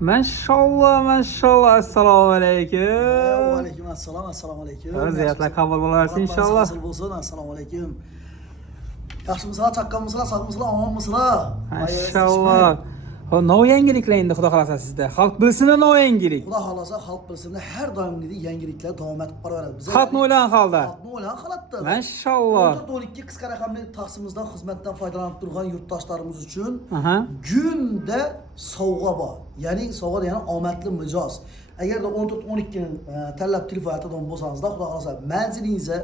Maşallah, maşallah. Assalomu alaykum. Aleyküm assalom, assalomu alaykum. Vaziyatlar qabul bo'laversin inshaalloh. Hosil bo'lsin, assalomu alaykum. Yaxshimisizlar, chaqqanmisizlar, sog'misizlar, omonmisizlar? Maşallah. Ho, nov yangiliklar endi xudo xolasa sizda. Xalq bilsin nov yangilik. Xudo xolasa xalq bilsin, har doimgidek yangiliklar davom etib boraveradi. Biz Xalqni o'ylagan holda. xalqni o'ylagan holatda. Maşallah. 12 qisqa raqamli taqsimimizdan xizmatdan foydalanib turgan yurtdoshlarimiz uchun Aha. kunda sovg'a bor. Ya'ni sovg'a degani omadli mijoz. Agarda 14-12 ni tanlab telefon aytadigan bo'lsangizlar, xudo xolasa manzilingizga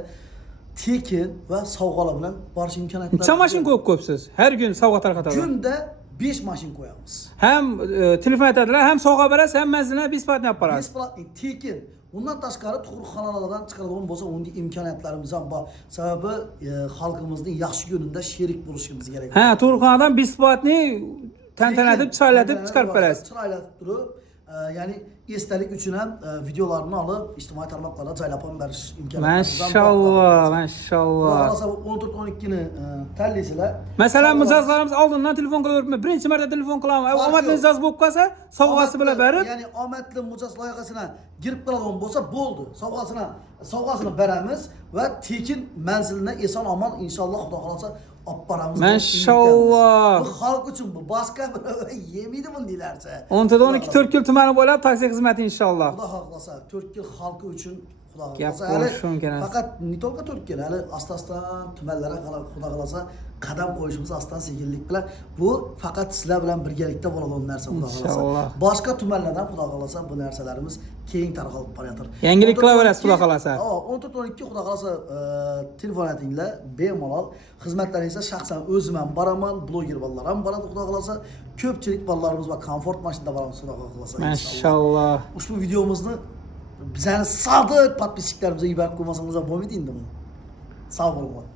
tekin va sovg'alar bilan borish imkoniyati. Necha mashin ko'psiz? Har kun sovg'a tarqatadi. Kunda 5 mashin qo'yamiz. Ham telefon aytadilar, ham sovg'a berasiz, ham manzilni besplatni olib borasiz. Besplatni tekin. Undan tashqari tug'ruqxonalardan chiqaradigan bo'lsa, unda imkoniyatlarimiz ham bor. Sababi xalqimizning yaxshi kunida sherik bo'lishimiz kerak. Ha, tug'ruqxonadan besplatni tantanatib, chiroylatib chiqarib berasiz. Chiroylatib turib, ya'ni esdalik uchun ham videolarini olib ijtimoiy tarmoqlarga joylab ham berish imkoniyati. Maşallah, maşallah. Xolasa 14-12 ni tanlaysizlar. Masalan, mijozlarimiz oldindan telefon qilaveribmi? Birinchi marta telefon qilaman. Omadli mijoz bo'lib qolsa, sovg'asi bilan berib, ya'ni omadli mijoz loyihasini girib qiladigan bo'lsa, bo'ldi. Sovg'asini beramiz va tekin manzilni eson omon inshaalloh xudo xolasa olib boramiz. Maşallah. Bu xalq uchun bu boshqa yemaydi bundaylarcha. 14-12 To'rtko'l tumani bo'ylab taksi xizmati inshaalloh. Xudo xohlasa To'rtko'l xalqi uchun xudo Gap xohlasa bo'lishi mumkin emas. faqat не только To'rtko'l, hali asta-asta tumanlarga xudo xohlasa qadam qo'yishimiz astan sekinlik bilan bu faqat sizlar bilan birgalikda bo'ladigan narsa xudo xohlasa. Inshaalloh. Boshqa tumanlardan xudo xohlasa bu narsalarimiz keng tarqalib borayotir. Yangilik qilaverasiz xudo xohlasa. 14-12 xudo xohlasa telefon aytinglar, bemalol xizmatlaringizga shaxsan o'zim ham boraman, bloger bolalar ham boradi xudo xohlasa. Ko'pchilik bolalarimiz va komfort mashinada boramiz xudo xohlasa. Maşallah. Ushbu videomizni bizani sodiq podpischiklarimizga yuborib qo'ymasangiz ham bo'lmaydi endi buni. Sog' bo'linglar.